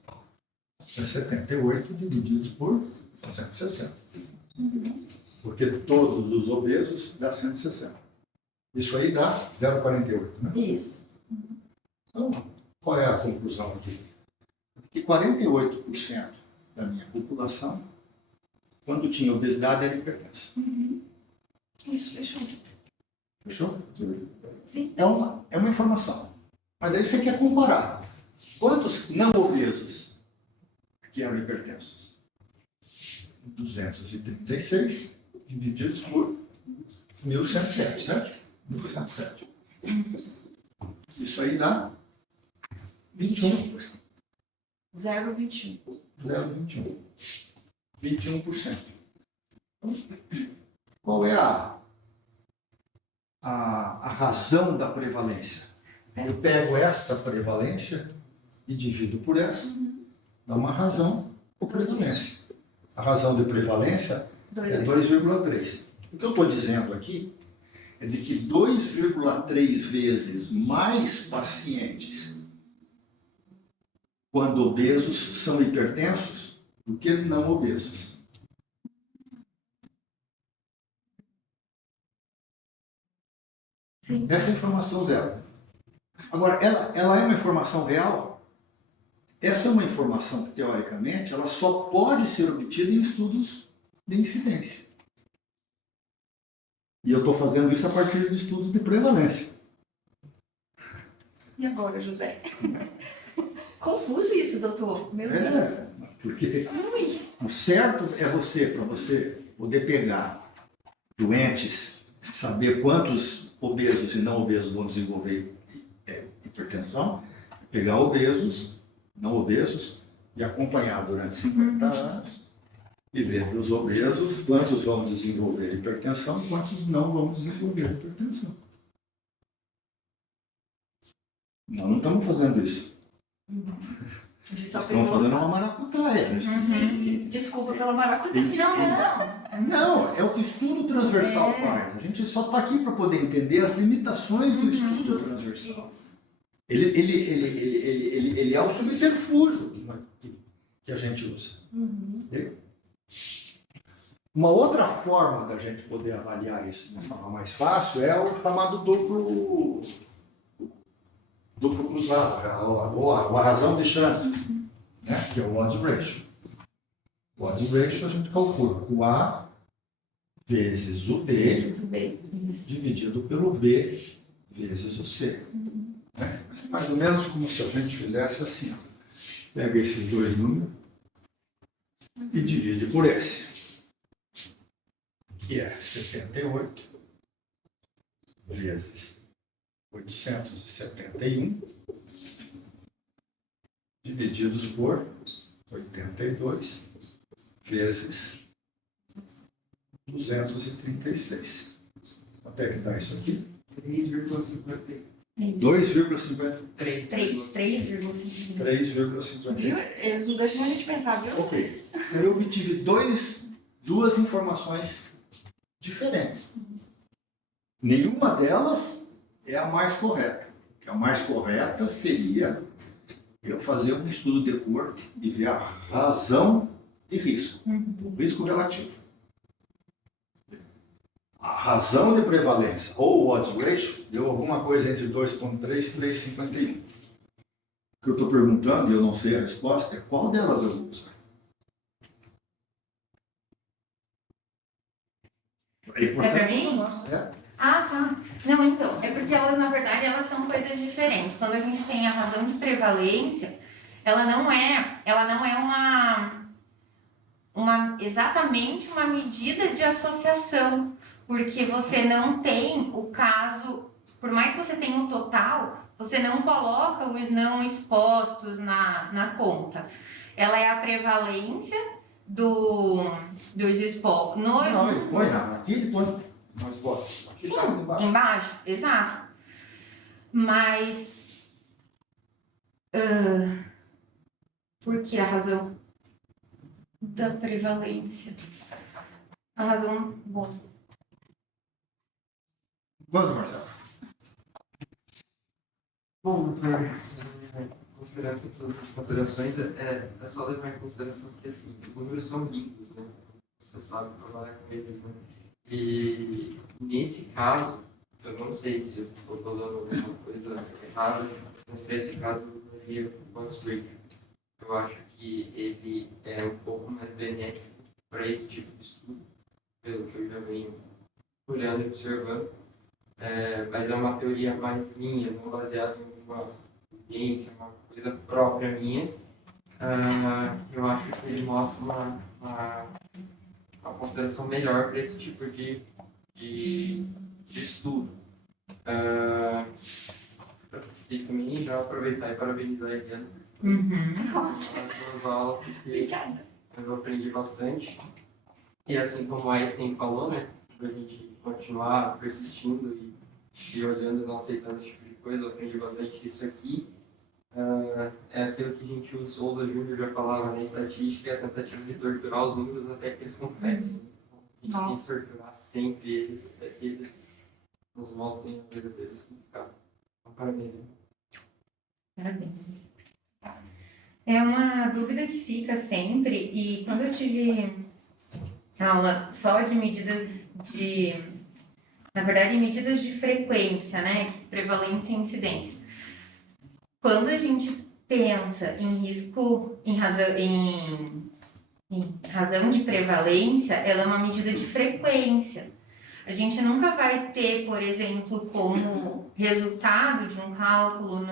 78 divididos por 160. Porque todos os obesos dá 160. Isso aí dá 0,48, né? Isso. Então, qual é a conclusão aqui? Que 48% da minha população, quando tinha obesidade, era hipertensa. Isso, fechou. Fechou? Sim. É uma informação. Mas aí você quer comparar. Quantos não obesos que eram hipertensos? 236 divididos por 1.107, certo? 1.107. Isso aí dá 21%. 0,21. 0,21. 21%. Qual é a razão da prevalência? Eu pego esta prevalência e divido por essa, dá uma razão por prevalência. A razão de prevalência é 2,3. O que eu estou dizendo aqui é de que 2,3 vezes mais pacientes quando obesos são hipertensos do que não obesos. Sim. Essa é a informação zero. Agora, ela é uma informação real? Essa é uma informação que, teoricamente, ela só pode ser obtida em estudos de incidência. E eu estou fazendo isso a partir de estudos de prevalência. E agora, José? Confuso isso, doutor. Meu Deus. Porque Ui. o certo é para você poder pegar doentes, saber quantos obesos e não obesos vão desenvolver hipertensão, pegar obesos, não obesos, e acompanhar durante 50 anos e ver dos obesos quantos vão desenvolver hipertensão e quantos não vão desenvolver hipertensão. Nós não estamos fazendo isso. Nós estamos fazendo uma maracutaia. Sim. Desculpa pela maracutaia. Não, é o que o estudo transversal faz. A gente só está aqui para poder entender as limitações do estudo transversal. Ele é o subterfúgio que a gente usa. Uma outra forma da gente poder avaliar isso de uma forma mais fácil é o chamado duplo cruzado, ou a razão de chances, né? Que é o odds ratio. O odds ratio a gente calcula o A vezes o B dividido pelo B vezes o C. Né? Mais ou menos como se a gente fizesse assim. Ó. Pega esses dois números e divide por esse, que é 78 vezes 871, divididos por 82 vezes 236. Quanto é que dá isso aqui? 2,50. 3,5. 3,50. Viu? Eles não deixam a gente pensar, viu? Ok. Eu obtive duas informações diferentes. Nenhuma delas é a mais correta. A mais correta seria eu fazer um estudo de cor e ver a razão de risco, o risco relativo. A razão de prevalência, ou o odds ratio, deu alguma coisa entre 2,3 e 3,51. O que eu estou perguntando, e eu não sei a resposta, é qual delas eu vou usar. É pra mim? É. Ah, tá. Não, então, é porque elas, na verdade, elas são coisas diferentes. Quando a gente tem a razão de prevalência, ela não é exatamente uma medida de associação, porque você não tem o caso, por mais que você tenha o total, você não coloca os não expostos na conta. Ela é a prevalência dos expostos. Não, ele põe aqui, ele põe no exposto. Aqui Sim, tá embaixo. embaixo, exato. Mas por que a razão da prevalência? A razão boa. Quando, Marcelo? Bom, considerando todas as considerações, é só levar em consideração que assim, os números são lindos, né? Você sabe trabalhar com eles, né? E nesse caso, eu não sei se eu estou falando alguma coisa errada, mas nesse caso eu usaria o odds ratio. Eu acho que ele é um pouco mais benéfico para esse tipo de estudo, pelo que eu já venho olhando e observando. Mas é uma teoria mais minha, não baseada em uma ciência, uma coisa própria minha. Eu acho que ele mostra uma consideração melhor para esse tipo de estudo. E também já aproveitar e parabenizar a Eliana Nossa, pelas aulas, porque obrigada. eu aprendi bastante. E assim como a Einstein falou, né, para a gente continuar persistindo e olhando e não aceitando esse tipo de coisa, eu aprendi bastante isso aqui. É aquilo que a gente, o Souza Júnior já falava na estatística, é a tentativa de torturar os números até que eles confessem. Então, a gente tem que torturar sempre eles, até que eles nos mostrem a verdadeiro significado. Então, parabéns. Parabéns. É uma dúvida que fica sempre, e quando eu tive aula só de medidas na verdade, medidas de frequência, né? Prevalência e incidência. Quando a gente pensa em risco, em razão de prevalência, ela é uma medida de frequência. A gente nunca vai ter, por exemplo, como resultado de um cálculo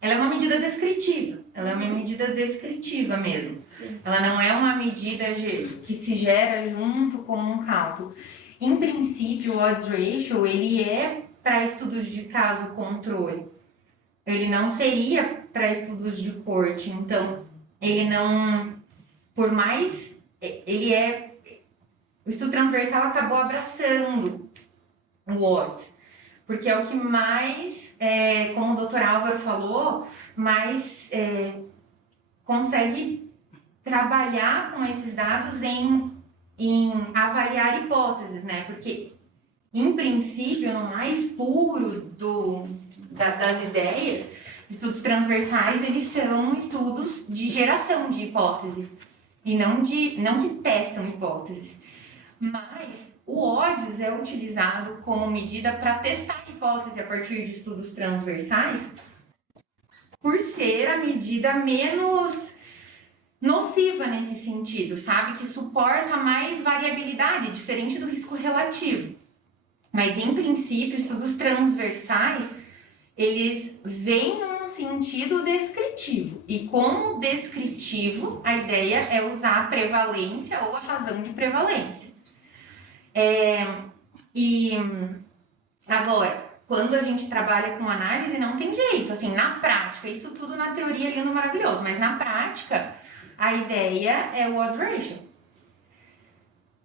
ela é uma medida descritiva. Ela é uma medida descritiva mesmo. Sim. Ela não é uma medida que se gera junto com um cálculo. Em princípio, o odds ratio, ele é para estudos de caso controle. Ele não seria para estudos de corte. Então, ele não... Por mais... O estudo transversal acabou abraçando o odds. Porque é o que mais, como o Dr. Álvaro falou, mais consegue trabalhar com esses dados em avaliar hipóteses, né? Porque, em princípio, no mais puro das ideias, estudos transversais, eles são estudos de geração de hipóteses e não que testam hipóteses. Mas o odds é utilizado como medida para testar a hipótese a partir de estudos transversais, por ser a medida menos nociva nesse sentido, sabe? Que suporta mais variabilidade, diferente do risco relativo. Mas, em princípio, estudos transversais, eles vêm num sentido descritivo. E como descritivo, a ideia é usar a prevalência ou a razão de prevalência. E agora, quando a gente trabalha com análise, não tem jeito. Assim, na prática, isso tudo na teoria é lindo, maravilhoso, mas na prática, a ideia é o odds ratio.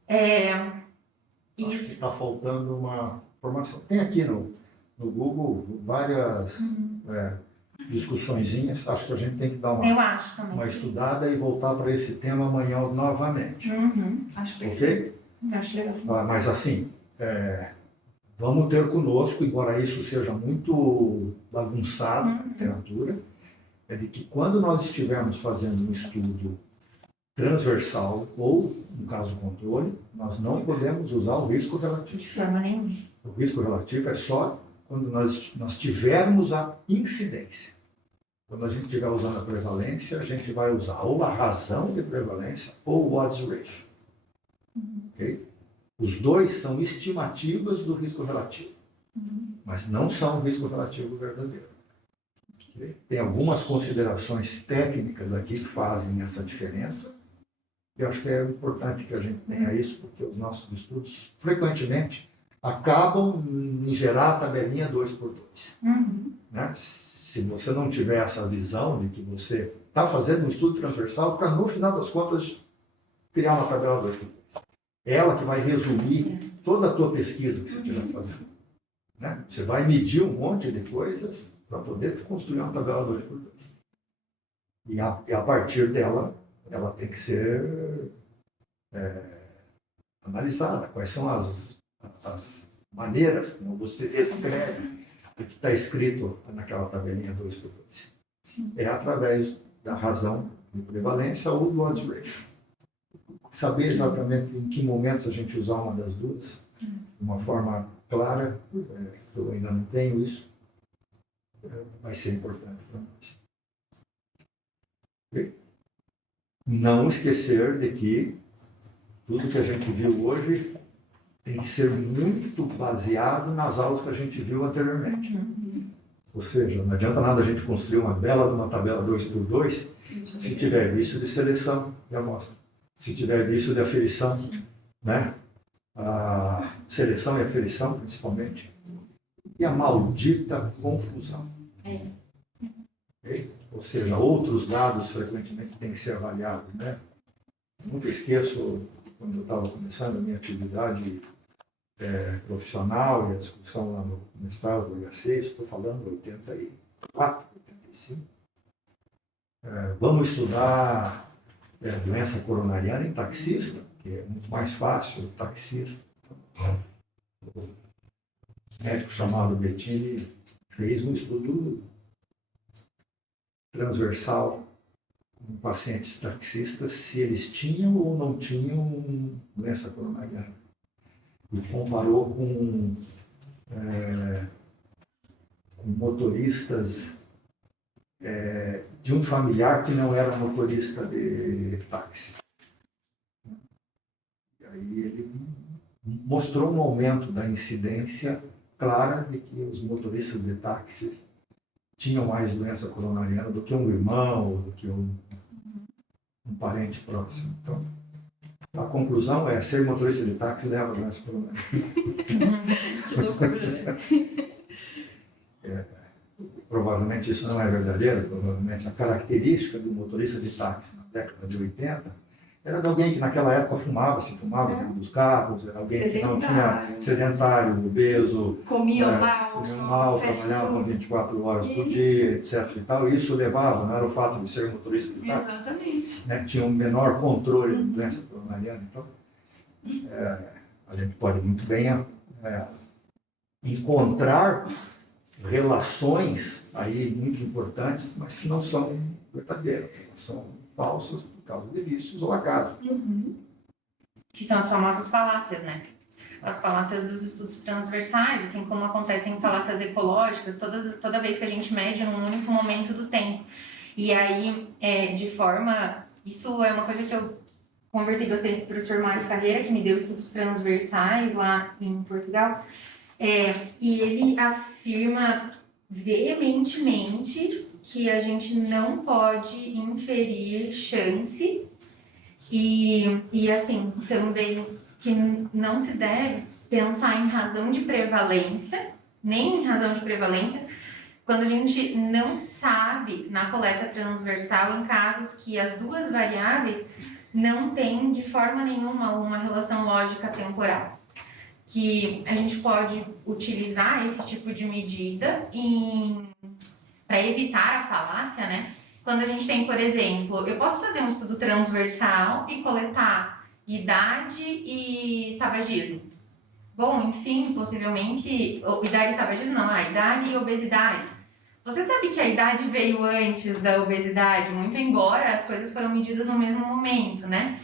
Acho que Isso. está faltando uma formação. Tem aqui no Google várias discussõezinhas. Acho que a gente tem que dar Eu acho também. uma estudada e voltar para esse tema amanhã novamente. Acho perfeito. Ok? Acho legal. Mas assim, vamos ter conosco, embora isso seja muito bagunçado na literatura, é de que quando nós estivermos fazendo um estudo transversal ou, no caso, controle, nós não podemos usar o risco relativo. De forma nenhuma. O risco relativo é só quando nós tivermos a incidência. Quando a gente estiver usando a prevalência, a gente vai usar ou a razão de prevalência ou o odds ratio. Okay? Os dois são estimativas do risco relativo, mas não são o risco relativo verdadeiro. Okay? Tem algumas considerações técnicas aqui que fazem essa diferença. Eu acho que é importante que a gente tenha isso, porque os nossos estudos, frequentemente, acabam em gerar a tabelinha 2x2. Né? Se você não tiver essa visão de que você está fazendo um estudo transversal, para no final das contas criar uma tabela 2x2. Ela que vai resumir toda a tua pesquisa que você estiver fazendo. Né? Você vai medir um monte de coisas para poder construir uma tabela 2x2. E a partir dela, ela tem que ser analisada. Quais são as maneiras como você descreve o que está escrito naquela tabelinha 2x2. É através da razão de prevalência ou do odds ratio. Saber exatamente em que momentos a gente usar uma das duas, de uma forma clara, eu ainda não tenho isso, vai ser importante para nós. Okay? Não esquecer de que tudo que a gente viu hoje tem que ser muito baseado nas aulas que a gente viu anteriormente. Ou seja, não adianta nada a gente construir uma bela de uma tabela 2x2 se tiver vício de seleção de amostra. Se tiver vício de aferição, né? A seleção e aferição, principalmente. E a maldita confusão. Okay? Ou seja, outros dados frequentemente têm que ser avaliados, né? Nunca esqueço, quando eu estava começando a minha atividade profissional e a discussão lá no mestrado do IAC, estou falando 84, 85. Vamos estudar doença coronariana em taxista, que é muito mais fácil, o taxista. Um médico chamado Bettini fez um estudo transversal com pacientes taxistas, se eles tinham ou não tinham doença coronariana. E comparou com motoristas de um familiar que não era motorista de táxi. E aí ele mostrou um aumento da incidência clara de que os motoristas de táxi tinham mais doença coronariana do que um irmão ou do que um parente próximo. Então, a conclusão é ser motorista de táxi leva a doença coronariana. Que loucura, né? Provavelmente isso não é verdadeiro, provavelmente a característica do motorista de táxi na década de 80 era de alguém que naquela época fumava dentro dos carros, era alguém que não tinha sedentário, obeso, Comiam mal, trabalhava 24 horas por dia, etc. E tal. E isso levava, não era o fato de ser motorista de táxi, Exatamente. né? Tinha um menor controle de doença coronariana. Então, a gente pode muito bem encontrar relações aí muito importantes, mas que não são verdadeiras, elas são falsas por causa de vícios ou acaso. Que são as famosas falácias, né? As falácias dos estudos transversais, assim como acontecem falácias ecológicas, toda vez que a gente mede num único momento do tempo. E aí, isso é uma coisa que eu conversei bastante com o professor Mário Carreira, que me deu estudos transversais lá em Portugal. E ele afirma veementemente que a gente não pode inferir chance e assim, também que não se deve pensar em razão de prevalência, nem em razão de prevalência, quando a gente não sabe na coleta transversal em casos que as duas variáveis não têm de forma nenhuma uma relação lógica temporal. Que a gente pode utilizar esse tipo de medida para evitar a falácia, né? Quando a gente tem, por exemplo, eu posso fazer um estudo transversal e coletar idade e tabagismo. Bom, enfim, possivelmente, idade e tabagismo não, idade e obesidade. Você sabe que a idade veio antes da obesidade, muito embora as coisas foram medidas no mesmo momento, né?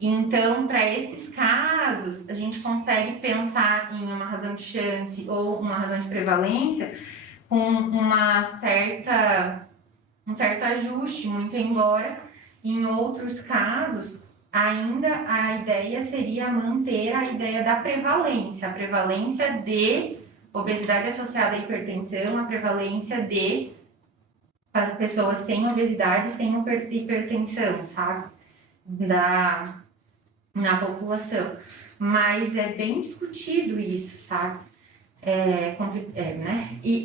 Então, para esses casos, a gente consegue pensar em uma razão de chance ou uma razão de prevalência com um certo ajuste, muito embora em outros casos ainda a ideia seria manter a ideia da prevalência, a prevalência de obesidade associada à hipertensão, a prevalência de pessoas sem obesidade, sem hipertensão, sabe? Na população. Mas é bem discutido isso, sabe? Né?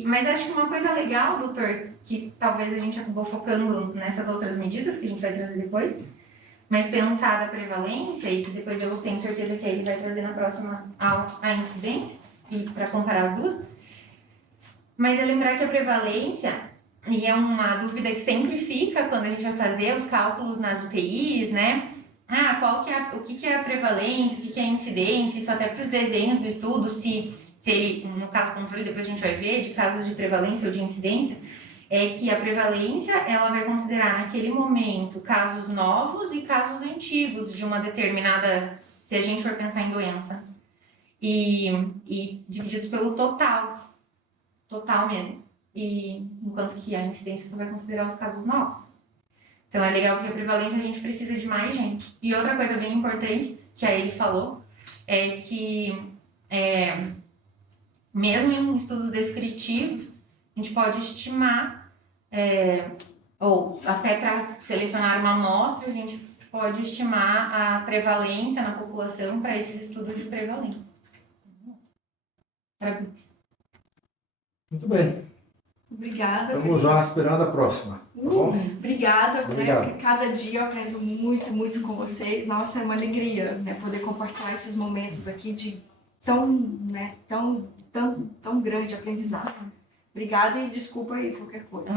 Mas acho que uma coisa legal, doutor, que talvez a gente acabou focando nessas outras medidas que a gente vai trazer depois, mas pensar da prevalência, e que depois eu tenho certeza que ele vai trazer na próxima aula a incidência, para comparar as duas, mas é lembrar que a prevalência, e é uma dúvida que sempre fica quando a gente vai fazer os cálculos nas UTIs, né? O que é a prevalência, o que é a incidência, isso até para os desenhos do estudo, se ele, no caso controle, depois a gente vai ver, de casos de prevalência ou de incidência, é que a prevalência, ela vai considerar naquele momento casos novos e casos antigos de uma determinada, se a gente for pensar em doença, e divididos pelo total mesmo, enquanto que a incidência só vai considerar os casos novos. Então é legal porque a prevalência a gente precisa de mais gente. E outra coisa bem importante, que aí ele falou, é que mesmo em estudos descritivos, a gente pode estimar, ou até para selecionar uma amostra, a gente pode estimar a prevalência na população para esses estudos de prevalência. Muito bem. Obrigada. Estamos já esperando a próxima. Tá bom? Obrigada. Obrigado. Né? Cada dia eu aprendo muito, muito com vocês. Nossa, é uma alegria, né, poder compartilhar esses momentos aqui de tão grande aprendizado. Obrigada e desculpa aí qualquer coisa.